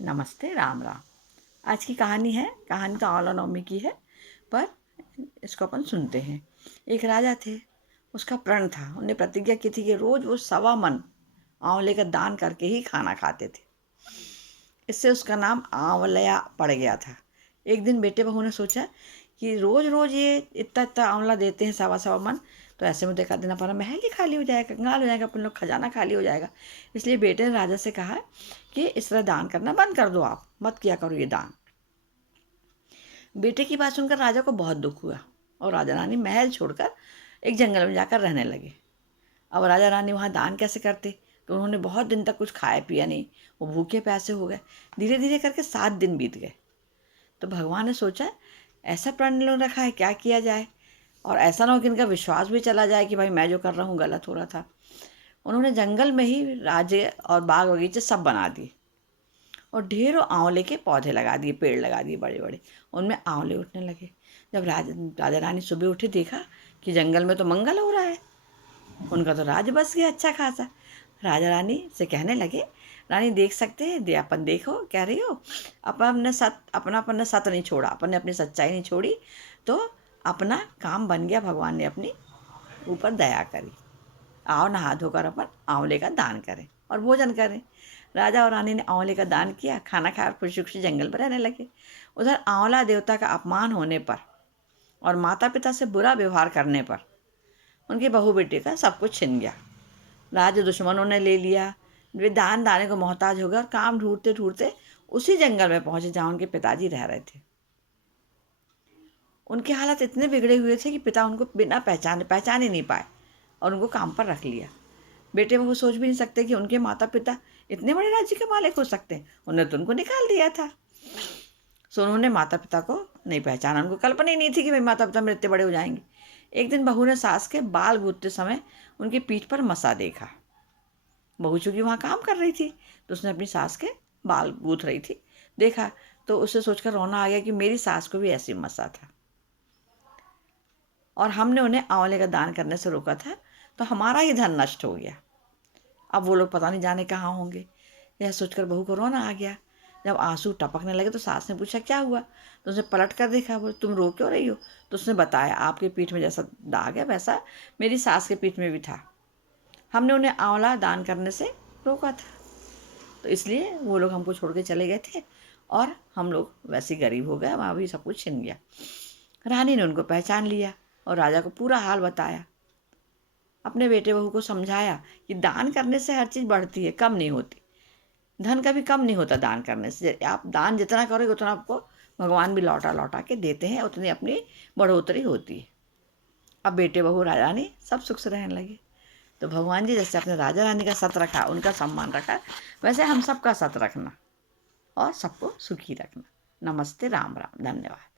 नमस्ते राम राम। आज की कहानी तो आंवला नवमी की है, पर इसको अपन सुनते हैं। एक राजा थे, उसका प्रण था, उन्हें प्रतिज्ञा की थी कि रोज वो 1.25 मन आंवले का दान करके ही खाना खाते थे। इससे उसका नाम आंवलया पड़ गया था। एक दिन बेटे बहू ने सोचा कि रोज रोज ये इतना इतना आंवला देते हैं, 1.25 मन, तो ऐसे में देखा देना पड़ा, महल ही खाली हो जाएगा, कंगाल हो जाएगा अपन लोग, खजाना खाली हो जाएगा। इसलिए बेटे ने राजा से कहा कि इस तरह दान करना बंद कर दो, आप मत किया करो ये दान। बेटे की बात सुनकर राजा को बहुत दुख हुआ और राजा रानी महल छोड़कर एक जंगल में जाकर रहने लगे। अब राजा रानी वहाँ दान कैसे करते, तो उन्होंने बहुत दिन तक कुछ खाया पिया नहीं, वो भूखे प्यासे हो गए। धीरे धीरे करके 7 दिन बीत गए। तो भगवान ने सोचा, ऐसा प्रण लो रखा है, क्या किया जाए, और ऐसा ना हो कि इनका विश्वास भी चला जाए कि भाई मैं जो कर रहा हूँ गलत हो रहा था। उन्होंने जंगल में ही राज्य और बाग बगीचे सब बना दिए और ढेरों आंवले के पौधे लगा दिए, पेड़ लगा दिए बड़े बड़े, उनमें आंवले उठने लगे। जब राजा रानी सुबह उठे, देखा कि जंगल में तो मंगल हो रहा है, उनका तो राज बस गया अच्छा खासा। राजा रानी से कहने लगे, रानी देख सकते हैं, दे अपन देखो, कह रही हो अपन ने सत नहीं छोड़ा, अपन ने अपनी सच्चाई नहीं छोड़ी, तो अपना काम बन गया, भगवान ने अपनी ऊपर दया करी। आओ नहा धोकर अपन आंवले का दान करें और भोजन करें। राजा और रानी ने आंवले का दान किया, खाना खाया और खुशी खुशी जंगल में रहने लगे। उधर आंवला देवता का अपमान होने पर और माता पिता से बुरा व्यवहार करने पर उनके बहू बेटे का सब कुछ छिन गया। राज दुश्मनों ने ले लिया। वे दान दाने को मोहताज हो गए और काम ढूंढते ढूंढते उसी जंगल में पहुंचे जहाँ उनके पिताजी रह रहे थे। उनके हालत इतने बिगड़े हुए थे कि पिता उनको बिना पहचान ही नहीं पाए और उनको काम पर रख लिया। बेटे बहू सोच भी नहीं सकते कि उनके माता पिता इतने बड़े राज्य के मालिक हो सकते हैं, उन्हें तो उनको निकाल दिया था। सो उन्होंने माता पिता को नहीं पहचाना, उनको कल्पना ही नहीं थी कि भाई माता पिता मेरे इतने बड़े हो जाएंगे। एक दिन बहू ने सास के बाल गूंथते समय उनकी पीठ पर मसा देखा। बहू चूंकि वहाँ काम कर रही थी, तो उसने अपनी सास के बाल गूंथ रही थी, देखा तो उसे सोचकर रोना आ गया कि मेरी सास को भी ऐसी मसा था और हमने उन्हें आंवले का दान करने से रोका था, तो हमारा ही धन नष्ट हो गया। अब वो लोग पता नहीं जाने कहाँ होंगे। यह सोचकर बहू को रोना आ गया। जब आंसू टपकने लगे तो सास ने पूछा क्या हुआ, तो उसने पलट कर देखा, बोले तुम रो क्यों रही हो। तो उसने बताया, आपके पीठ में जैसा दाग है वैसा मेरी सास के पीठ में भी था, हमने उन्हें आंवला दान करने से रोका था, तो इसलिए वो लोग हमको छोड़ के चले गए थे और हम लोग वैसे गरीब हो गए, वहाँ भी सब कुछ छिन गया। रानी ने उनको पहचान लिया और राजा को पूरा हाल बताया। अपने बेटे बहू को समझाया कि दान करने से हर चीज़ बढ़ती है, कम नहीं होती। धन कभी कम नहीं होता दान करने से। आप दान जितना करोगे उतना आपको भगवान भी लौटा लौटा के देते हैं, उतनी अपनी बढ़ोतरी होती है। अब बेटे बहू राजा ने सब सुख से रहने लगे। तो भगवान जी जैसे अपने राजा रानी का सत रखा, उनका सम्मान रखा, वैसे हम सबका सत रखना और सबको सुखी रखना। नमस्ते राम राम। धन्यवाद।